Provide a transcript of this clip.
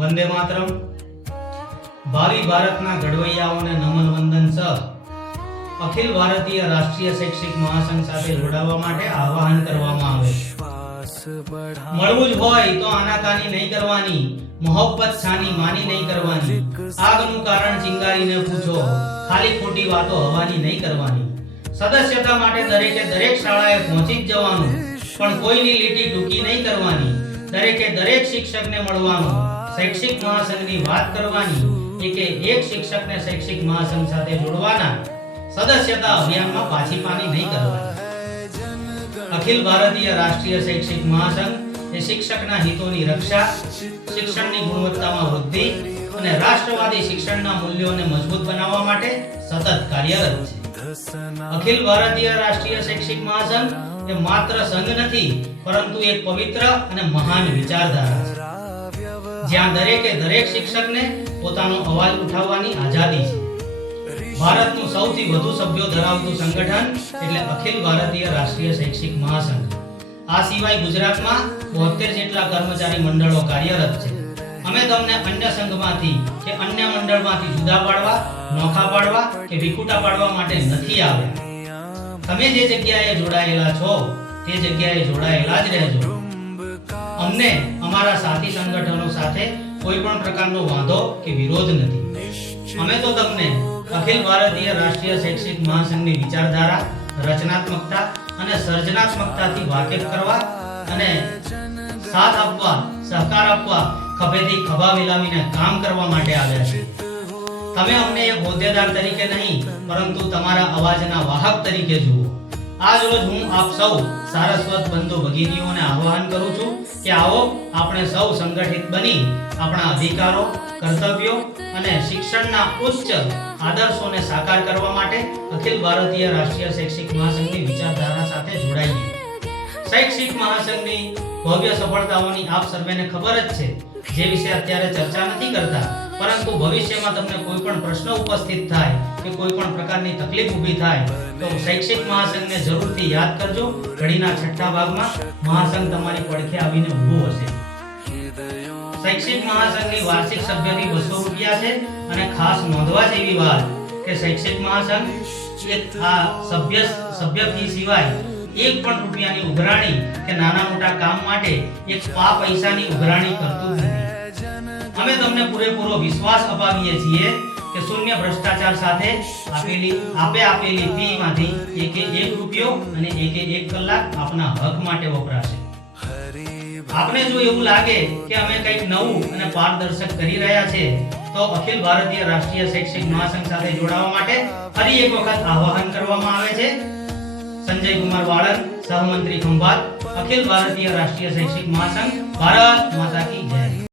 વંદે માતરમ। ભાવિ ભારતના ઘડવૈયાઓને નમન વંદન સ અખિલ ભારતીય રાષ્ટ્રીય શૈક્ષિક મહાસંઘ સાથે જોડાવા માટે આહ્વાન કરવામાં આવે છે। મળવું જ હોય તો આનાકાની નહીં કરવાની, મોહબ્બત છાની માની નહીં કરવાની, આગનું કારણ ચિંગારીને પૂછો, ખાલી ખોટી વાતો હવાની નહીં કરવાની। સદસ્યતા માટે દરેકે દરેક શાળાએ પહોંચી જ જવાનું, પણ કોઈની લીટી ટૂંકી નહીં કરવાની। દરેકે દરેક શિક્ષકને મળવાનું, શૈક્ષિક મહાસંઘની વાત કરવાની, એકે એક શિક્ષકને શૈક્ષિક મહાસંઘ સાથે જોડવાના, સદસ્યતા અભિયાનમાં પાછી પાની નહીં કરવાની। અખિલ ભારતીય રાષ્ટ્રીય શૈક્ષિક મહાસંઘ એ શિક્ષકના હિતોની રક્ષા, શિક્ષણની ગુણવત્તામાં વૃદ્ધિ અને રાષ્ટ્રવાદી શિક્ષણના મૂલ્યોને મજબૂત બનાવવા માટે સતત કાર્યરત છે। અખિલ ભારતીય રાષ્ટ્રીય શૈક્ષિક મહાસંઘ એ માત્ર સંઘ નથી, પરંતુ એક પવિત્ર અને મહાન વિચારધારા છે, જ્યાં દરેકે દરેક શિક્ષકને પોતાનો અવાજ ઉઠાવવાની આઝાદી છે। ભારતનું સૌથી વધુ સભ્યો ધરાવતું સંગઠન એટલે અખિલ ભારતીય રાષ્ટ્રીય શૈક્ષિક મહાસંઘ। આ સિવાય ગુજરાતમાં 72 જેટલા કર્મચારી મંડળો કાર્યરત છે। અમે તમને અન્ય સંઘમાંથી કે અન્ય મંડળમાંથી જુદા પાડવા, નોખા પાડવા કે વિખૂટા પાડવા માટે નથી આવ્યા। તમે જે જગ્યાએ જોડાયેલા છો તે જગ્યાએ જોડાયેલા જ રહેજો। અમને અમારા સાથી સંગઠનો સાથે કોઈ પણ પ્રકારનો વાંધો કે વિરોધ નથી। અમે તો તમને અખિલ ભારતીય રાષ્ટ્રીય શૈક્ષિક મહાસંઘની વિચારધારા, રચનાત્મકતા અને સર્જનાત્મકતાથી વાકેફ કરવા અને સાથ આપવા, સહકાર આપવા, ખભેથી ખભા મિલાવીને કામ કરવા માટે આવ્યા છીએ। તમે અમને એક હોદ્દેદાર તરીકે નહીં, પરંતુ તમારા અવાજના વાહક તરીકે જુઓ। આજ રોજ હું આપ સૌ સારસ્વત બંધુ ભગીનીઓને આહ્વાન કરું છું કે આવો આપણે સૌ સંગઠિત બની આપણા અધિકારો, કર્તવ્યો અને શિક્ષણના ઉચ્ચ આદર્શોને સાકાર કરવા માટે અખિલ ભારતીય રાષ્ટ્રીય શૈક્ષિક મહાસંઘની વિચારધારા સાથે જોડાઈએ। શૈક્ષિક મહાસંઘની ભવ્ય સફળતાઓની આપ સર્વેને ખબર જ છે, જે વિશે અત્યારે ચર્ચા નથી કરતા, પરંતુ ભવિષ્યમાં તમને કોઈ પણ પ્રશ્ન ઉપસ્થિત થાય કે કોઈ પણ પ્રકારની તકલીફ ઊભી થાય તો શૈક્ષિક મહાસંઘને જરૂરથી યાદ કરજો। ઘડીના છઠ્ઠા ભાગમાં મહાસંઘ તમારી પડખે આવીને ઊભું હશે। શૈક્ષિક મહાસંઘની વાર્ષિક સભ્યફી 200 રૂપિયા છે અને ખાસ નોંધવા જેવી વાત કે શૈક્ષિક મહાસંઘ આ સભ્યફી સિવાય એક પણ રૂપિયાની ઉઘરાણી કે નાના મોટા કામ માટે એક પૈસાની ઉઘરાણી કરતું નથી। અમે તમને પૂરેપૂરો વિશ્વાસ અપાવીએ છીએ કે શૂન્ય ભ્રષ્ટાચાર સાથે આપેલી ફીમાંથી એકે એક રૂપિયો અને એકે એક કલાક આપના હક માટે વપરાશે। આપને જો એવું લાગે કે અમે કંઈક નવું અને પારદર્શક કરી રહ્યા છે તો અખિલ ભારતીય રાષ્ટ્રીય શૈક્ષિક મહાસંઘ સાથે જોડાવા માટે ફરી એક વખત આહ્વાન કરવામાં આવે છે। સંજય કુમાર વાળન, સહમંત્રી ખંભાત, અખિલ ભારતીય રાષ્ટ્રીય શૈક્ષિક મહાસંઘ। ભારત માતા કી જય।